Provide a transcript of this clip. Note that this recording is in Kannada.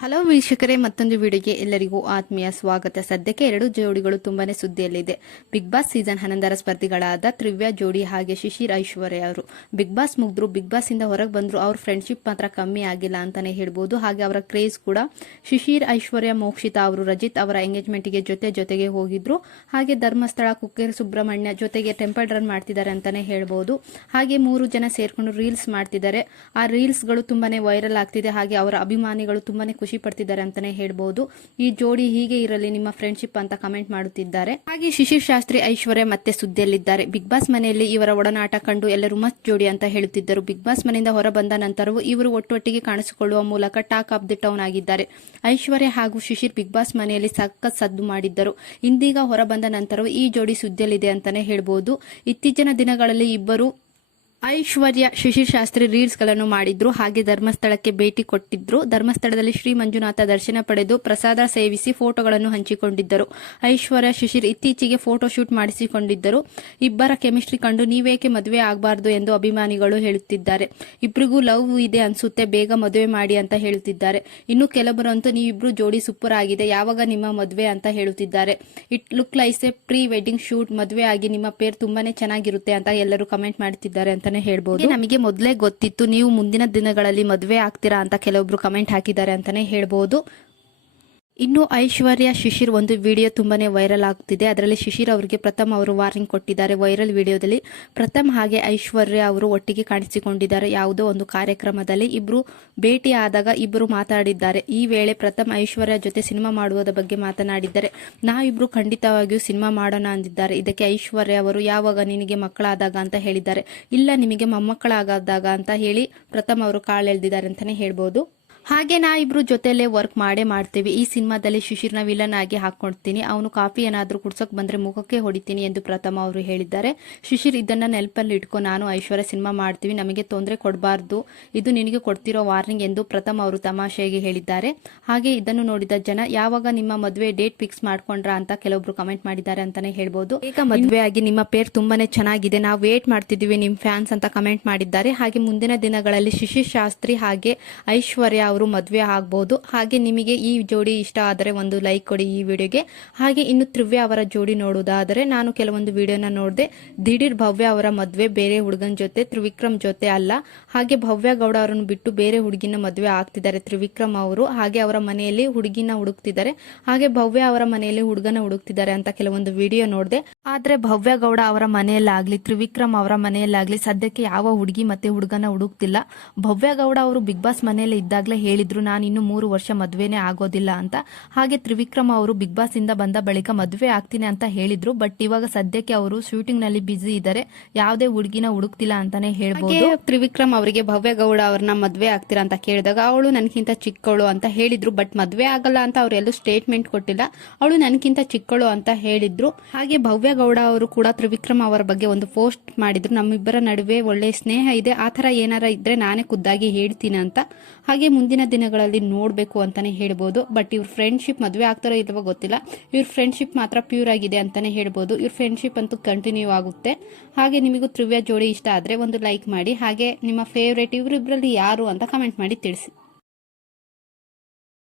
ಹಲೋ ವೀಕ್ಷಕರೇ, ಮತ್ತೊಂದು ವಿಡಿಯೋಗೆ ಎಲ್ಲರಿಗೂ ಆತ್ಮೀಯ ಸ್ವಾಗತ. ಸದ್ಯಕ್ಕೆ ಎರಡು ಜೋಡಿಗಳು ತುಂಬಾನೇ ಸುದ್ದಿಯಲ್ಲಿದೆ. ಬಿಗ್ ಬಾಸ್ ಸೀಸನ್ ಹನ್ನೊಂದರ ಸ್ಪರ್ಧಿಗಳಾದ ತ್ರಿವ್ಯ, ಜೋಡಿ ಹಾಗೆ ಶಿಶಿರ್, ಐಶ್ವರ್ಯ ಅವರು. ಬಿಗ್ ಬಾಸ್ ಮುಗಿದ್ರು ಬಿಗ್ ಬಾಸ್ ಇಂದ ಹೊರಗೆ ಬಂದ್ರು, ಅವ್ರ ಫ್ರೆಂಡ್ಶಿಪ್ ಮಾತ್ರ ಕಮ್ಮಿ ಆಗಿಲ್ಲ ಅಂತಾನೆ ಹೇಳ್ಬೋದು. ಹಾಗೆ ಅವರ ಕ್ರೇಜ್ ಕೂಡ ಶಿಶಿರ್, ಐಶ್ವರ್ಯ, ಮೋಕ್ಷಿತಾ ಅವರು, ರಜಿತ್ ಅವರ ಎಂಗೇಜ್ಮೆಂಟ್ಗೆ ಜೊತೆ ಜೊತೆಗೆ ಹೋಗಿದ್ರು. ಹಾಗೆ ಧರ್ಮಸ್ಥಳ, ಕುಕ್ಕೇರ್, ಸುಬ್ರಹ್ಮಣ್ಯ ಜೊತೆಗೆ ಟೆಂಪಲ್ ರನ್ ಮಾಡ್ತಿದ್ದಾರೆ ಅಂತಾನೆ ಹೇಳ್ಬೋದು. ಹಾಗೆ ಮೂರು ಜನ ಸೇರ್ಕೊಂಡು ರೀಲ್ಸ್ ಮಾಡ್ತಿದ್ದಾರೆ. ಆ ರೀಲ್ಸ್ಗಳು ತುಂಬಾನೇ ವೈರಲ್ ಆಗ್ತಿದೆ. ಹಾಗೆ ಅವರ ಅಭಿಮಾನಿಗಳು ತುಂಬಾನೇ ಪಡ್ತಿದ್ದಾರೆ ಅಂತಾನೆ ಹೇಳ್ಬೋದು. ಈ ಜೋಡಿ ಹೀಗೆ ಇರಲಿ, ನಿಮ್ಮ ಫ್ರೆಂಡ್ಶಿಪ್ ಅಂತ ಕಮೆಂಟ್ ಮಾಡುತ್ತಿದ್ದಾರೆ. ಹಾಗೆ ಶಿಶಿರ್ ಶಾಸ್ತ್ರಿ, ಐಶ್ವರ್ಯ ಮತ್ತೆ ಸುದ್ದಿಯಲ್ಲಿದ್ದಾರೆ. ಬಿಗ್ ಬಾಸ್ ಮನೆಯಲ್ಲಿ ಇವರ ಒಡನಾಟ ಕಂಡು ಎಲ್ಲರೂ ಮಸ್ತ್ ಜೋಡಿ ಅಂತ ಹೇಳುತ್ತಿದ್ದರು. ಬಿಗ್ ಬಾಸ್ ಮನೆಯಿಂದ ಹೊರ ಬಂದ ನಂತರವೂ ಇವರು ಒಟ್ಟೊಟ್ಟಿಗೆ ಕಾಣಿಸಿಕೊಳ್ಳುವ ಮೂಲಕ ಟಾಕ್ ಆಫ್ ದಿ ಟೌನ್ ಆಗಿದ್ದಾರೆ. ಐಶ್ವರ್ಯ ಹಾಗೂ ಶಿಶಿರ್ ಬಿಗ್ ಬಾಸ್ ಮನೆಯಲ್ಲಿ ಸಖತ್ ಸದ್ದು ಮಾಡಿದ್ದರು. ಇಂದೀಗ ಹೊರ ಬಂದ ನಂತರವೂ ಈ ಜೋಡಿ ಸುದ್ದಿಯಲ್ಲಿದೆ ಅಂತಾನೆ ಹೇಳ್ಬೋದು. ಇತ್ತೀಚಿನ ದಿನಗಳಲ್ಲಿ ಇಬ್ಬರು ಐಶ್ವರ್ಯ ಶಿಶಿರ್ ಶಾಸ್ತ್ರಿ ರೀಲ್ಸ್ಗಳನ್ನು ಮಾಡಿದ್ರು, ಹಾಗೆ ಧರ್ಮಸ್ಥಳಕ್ಕೆ ಭೇಟಿ ಕೊಟ್ಟಿದ್ರು. ಧರ್ಮಸ್ಥಳದಲ್ಲಿ ಶ್ರೀ ಮಂಜುನಾಥ ದರ್ಶನ ಪಡೆದು ಪ್ರಸಾದ ಸೇವಿಸಿ ಫೋಟೋಗಳನ್ನು ಹಂಚಿಕೊಂಡಿದ್ದರು. ಐಶ್ವರ್ಯ ಶಿಶಿರ್ ಇತ್ತೀಚೆಗೆ ಫೋಟೋ ಶೂಟ್ ಮಾಡಿಸಿಕೊಂಡಿದ್ದರು. ಇಬ್ಬರ ಕೆಮಿಸ್ಟ್ರಿ ಕಂಡು ನೀವೇಕೆ ಮದುವೆ ಆಗಬಾರ್ದು ಎಂದು ಅಭಿಮಾನಿಗಳು ಹೇಳುತ್ತಿದ್ದಾರೆ. ಇಬ್ಬರಿಗೂ ಲವ್ ಇದೆ ಅನ್ಸುತ್ತೆ, ಬೇಗ ಮದುವೆ ಮಾಡಿ ಅಂತ ಹೇಳುತ್ತಿದ್ದಾರೆ. ಇನ್ನು ಕೆಲವರಂತೂ ನೀವಿಬ್ರು ಜೋಡಿ ಸೂಪರ್ ಆಗಿದೆ, ಯಾವಾಗ ನಿಮ್ಮ ಮದುವೆ ಅಂತ ಹೇಳುತ್ತಿದ್ದಾರೆ. It look like a pre wedding shoot, ಮದುವೆ ಆಗಿ ನಿಮ್ಮ ಪೇರ್ ತುಂಬಾನೇ ಚೆನ್ನಾಗಿರುತ್ತೆ ಅಂತ ಎಲ್ಲರೂ ಕಮೆಂಟ್ ಮಾಡ್ತಿದ್ದಾರೆ ಅಂತಾನೆ ಹೇಳ್ಬೋದು. ನಮಗೆ ಮೊದಲೇ ಗೊತ್ತಿತ್ತು, ನೀವು ಮುಂದಿನ ದಿನಗಳಲ್ಲಿ ಮದುವೆ ಆಗ್ತೀರಾ ಅಂತ ಕೆಲವೊಬ್ರು ಕಮೆಂಟ್ ಹಾಕಿದ್ದಾರೆ ಅಂತಾನೆ ಹೇಳ್ಬೋದು. ಇನ್ನು ಐಶ್ವರ್ಯ ಶಿಶಿರ್ ಒಂದು ವಿಡಿಯೋ ತುಂಬಾನೇ ವೈರಲ್ ಆಗ್ತಿದೆ. ಅದರಲ್ಲಿ ಶಿಶಿರ್ ಅವರಿಗೆ ಪ್ರಥಮ್ ಅವರು ವಾರ್ನಿಂಗ್ ಕೊಟ್ಟಿದ್ದಾರೆ. ವೈರಲ್ ವಿಡಿಯೋದಲ್ಲಿ ಪ್ರಥಮ್ ಹಾಗೆ ಐಶ್ವರ್ಯ ಅವರು ಒಟ್ಟಿಗೆ ಕಾಣಿಸಿಕೊಂಡಿದ್ದಾರೆ. ಯಾವುದೋ ಒಂದು ಕಾರ್ಯಕ್ರಮದಲ್ಲಿ ಇಬ್ರು ಭೇಟಿ ಆದಾಗ ಇಬ್ಬರು ಮಾತಾಡಿದ್ದಾರೆ. ಈ ವೇಳೆ ಪ್ರಥಮ್ ಐಶ್ವರ್ಯ ಜೊತೆ ಸಿನಿಮಾ ಮಾಡುವುದರ ಬಗ್ಗೆ ಮಾತನಾಡಿದ್ದಾರೆ. ನಾವಿಬ್ರು ಖಂಡಿತವಾಗಿಯೂ ಸಿನಿಮಾ ಮಾಡೋಣ ಅಂದಿದ್ದಾರೆ. ಇದಕ್ಕೆ ಐಶ್ವರ್ಯ ಅವರು ಯಾವಾಗ ನಿನಗೆ ಮಕ್ಕಳಾದಾಗ ಅಂತ ಹೇಳಿದ್ದಾರೆ. ಇಲ್ಲ, ನಿಮಗೆ ಮೊಮ್ಮಕ್ಕಳಾಗದಾಗ ಅಂತ ಹೇಳಿ ಪ್ರಥಮ್ ಅವರು ಕಾಳೆಳೆದಿದ್ದಾರೆ ಅಂತಾನೆ ಹೇಳ್ಬೋದು. ಹಾಗೆ ನಾ ಇಬ್ರು ಜೊತೆಲೆ ವರ್ಕ್ ಮಾಡೇ ಮಾಡ್ತೀವಿ. ಈ ಸಿನಿಮಾದಲ್ಲಿ ಶಿಶಿರ್ನ ವಿಲನ್ ಆಗಿ ಹಾಕೊಳ್ತೀನಿ ಅವನು ಕಾಫಿ ಏನಾದರೂ ಕುಡ್ಸೋಕೆ ಬಂದ್ರೆ ಮುಖಕ್ಕೆ ಹೊಡಿತೀನಿ ಎಂದು ಪ್ರಥಮ ಅವರು ಹೇಳಿದ್ದಾರೆ. ಶಿಶಿರ್ ಇದನ್ನು ನೆನಪಲ್ಲಿ ಇಟ್ಕೊ, ನಾನು ಐಶ್ವರ್ಯ ಸಿನಿಮಾ ಮಾಡ್ತೀವಿ. ನಮಗೆ ತೊಂದರೆ ಕೊಡಬಾರ್ದು. ಇದು ನಿನಗೆ ಕೊಡ್ತಿರೋ ವಾರ್ನಿಂಗ್ ಎಂದು ಪ್ರಥಮ ಅವರು ತಮಾಷೆಗೆ ಹೇಳಿದ್ದಾರೆ. ಹಾಗೆ ಇದನ್ನು ನೋಡಿದ ಜನ, ಯಾವಾಗ ನಿಮ್ಮ ಮದುವೆ ಡೇಟ್ ಫಿಕ್ಸ್ ಮಾಡ್ಕೊಂಡ್ರ ಅಂತ ಕೆಲವೊಬ್ರು ಕಮೆಂಟ್ ಮಾಡಿದ್ದಾರೆ ಅಂತಾನೆ ಹೇಳ್ಬೋದು. ಈಗ ಮದುವೆ ಆಗಿ ನಿಮ್ಮ ಪೇರ್ ತುಂಬಾನೇ ಚೆನ್ನಾಗಿದೆ. ನಾವು ವೇಟ್ ಮಾಡ್ತಿದ್ದೀವಿ, ನಿಮ್ ಫ್ಯಾನ್ಸ್ ಅಂತ ಕಮೆಂಟ್ ಮಾಡಿದ್ದಾರೆ. ಹಾಗೆ ಮುಂದಿನ ದಿನಗಳಲ್ಲಿ ಶಿಶಿರ್ ಶಾಸ್ತ್ರಿ ಹಾಗೆ ಐಶ್ವರ್ಯ ಮದುವೆ ಆಗ್ಬಹುದು ಹಾಗೆ ನಿಮಗೆ ಈ ಜೋಡಿ ಇಷ್ಟ ಆದರೆ ಒಂದು ಲೈಕ್ ಕೊಡಿ ಈ ವಿಡಿಯೋಗೆ. ಹಾಗೆ ಇನ್ನು ತ್ರಿವ್ಯ ಅವರ ಜೋಡಿ ನೋಡುವುದಾದರೆ ನಾನು ಕೆಲವೊಂದು ವಿಡಿಯೋನ ನೋಡಿದೆ. ದಿಢೀರ್ ಭವ್ಯ ಅವರ ಮದುವೆ ಬೇರೆ ಹುಡುಗನ ಜೊತೆ, ತ್ರಿವಿಕ್ರಮ್ ಜೊತೆ ಅಲ್ಲ. ಹಾಗೆ ಭವ್ಯ ಗೌಡ ಅವರನ್ನು ಬಿಟ್ಟು ಬೇರೆ ಹುಡುಗಿನ ಮದುವೆ ಆಗ್ತಿದ್ದಾರೆ ತ್ರಿವಿಕ್ರಮ್ ಅವರು. ಹಾಗೆ ಅವರ ಮನೆಯಲ್ಲಿ ಹುಡುಗಿನ ಹುಡುಕ್ತಿದ್ದಾರೆ. ಹಾಗೆ ಭವ್ಯ ಅವರ ಮನೆಯಲ್ಲಿ ಹುಡುಗನ ಹುಡುಕ್ತಿದ್ದಾರೆ ಅಂತ ಕೆಲವೊಂದು ವಿಡಿಯೋ ನೋಡಿದೆ. ಆದ್ರೆ ಭವ್ಯ ಗೌಡ ಅವರ ಮನೆಯಲ್ಲಾಗ್ಲಿ, ತ್ರಿವಿಕ್ರಮ್ ಅವರ ಮನೆಯಲ್ಲಾಗ್ಲಿ ಸದ್ಯಕ್ಕೆ ಯಾವ ಹುಡುಗಿ ಮತ್ತೆ ಹುಡುಗನ ಹುಡುಕ್ತಿಲ್ಲ. ಭವ್ಯ ಗೌಡ ಅವರು ಬಿಗ್ ಬಾಸ್ ಮನೆಯಲ್ಲಿ ಇದ್ದಾಗಲೇ ಹೇಳಿದ್ರು, ನಾನು ಇನ್ನು ಮೂರು ವರ್ಷ ಮದುವೆನೇ ಆಗೋದಿಲ್ಲ ಅಂತ. ಹಾಗೆ ತ್ರಿವಿಕ್ರಮ ಅವರು ಬಿಗ್ ಬಾಸ್ ಇಂದ ಬಂದ ಬಳಿಕ ಮದುವೆ ಆಗ್ತೀನಿ ಅಂತ ಹೇಳಿದ್ರು. ಬಟ್ ಇವಾಗ ಸದ್ಯಕ್ಕೆ ಅವರು ಶೂಟಿಂಗ್ನಲ್ಲಿ ಬ್ಯುಸಿ ಇದ್ದಾರೆ. ಯಾವುದೇ ಹುಡುಗಿನ ಹುಡುಕ್ತಿಲ್ಲ ಅಂತಾನೆ ಹೇಳ್ಬೋದು. ತ್ರಿವಿಕ್ರಮ್ ಅವರಿಗೆ ಭವ್ಯ ಗೌಡ ಅವ್ರನ್ನ ಮದುವೆ ಆಗ್ತೀರಾ ಅಂತ ಕೇಳಿದಾಗ, ಅವಳು ನನಗಿಂತ ಚಿಕ್ಕವಳು ಅಂತ ಹೇಳಿದ್ರು. ಬಟ್ ಮದುವೆ ಆಗಲ್ಲ ಅಂತ ಅವರೆಲ್ಲೂ ಸ್ಟೇಟ್ಮೆಂಟ್ ಕೊಟ್ಟಿಲ್ಲ. ಅವಳು ನನಗಿಂತ ಚಿಕ್ಕಳು ಅಂತ ಹೇಳಿದ್ರು. ಹಾಗೆ ಭವ್ಯ ಗೌಡ ಅವರು ಕೂಡ ತ್ರಿವಿಕ್ರಮ್ ಅವರ ಬಗ್ಗೆ ಒಂದು ಪೋಸ್ಟ್ ಮಾಡಿದ್ರು. ನಮ್ಮಿಬ್ಬರ ನಡುವೆ ಒಳ್ಳೆ ಸ್ನೇಹ ಇದೆ. ಆ ತರ ಏನಾರ ಇದ್ರೆ ನಾನೇ ಖುದ್ದಾಗಿ ಹೇಳ್ತೀನಿ ಅಂತ. ಹಾಗೆ ಮುಂದಿನ ದಿನಗಳಲ್ಲಿ ನೋಡಬೇಕು ಅಂತಾನೆ ಹೇಳ್ಬೋದು. ಬಟ್ ಇವ್ರ ಫ್ರೆಂಡ್ಶಿಪ್ ಮದುವೆ ಆಗ್ತಾರೋ ಇಲ್ವೋ ಗೊತ್ತಿಲ್ಲ. ಇವ್ರ ಫ್ರೆಂಡ್ಶಿಪ್ ಮಾತ್ರ ಪ್ಯೂರ್ ಆಗಿದೆ ಅಂತಾನೆ ಹೇಳ್ಬೋದು. ಇವ್ರ ಫ್ರೆಂಡ್ಶಿಪ್ ಅಂತೂ ಕಂಟಿನ್ಯೂ ಆಗುತ್ತೆ. ಹಾಗೆ ನಿಮಗೂ ತ್ರಿವ್ಯ ಜೋಡಿ ಇಷ್ಟ ಆದರೆ ಒಂದು ಲೈಕ್ ಮಾಡಿ. ಹಾಗೆ ನಿಮ್ಮ ಫೇವ್ರೇಟ್ ಇವರಿಬ್ಬರಲ್ಲಿ ಯಾರು ಅಂತ ಕಮೆಂಟ್ ಮಾಡಿ ತಿಳಿಸಿ.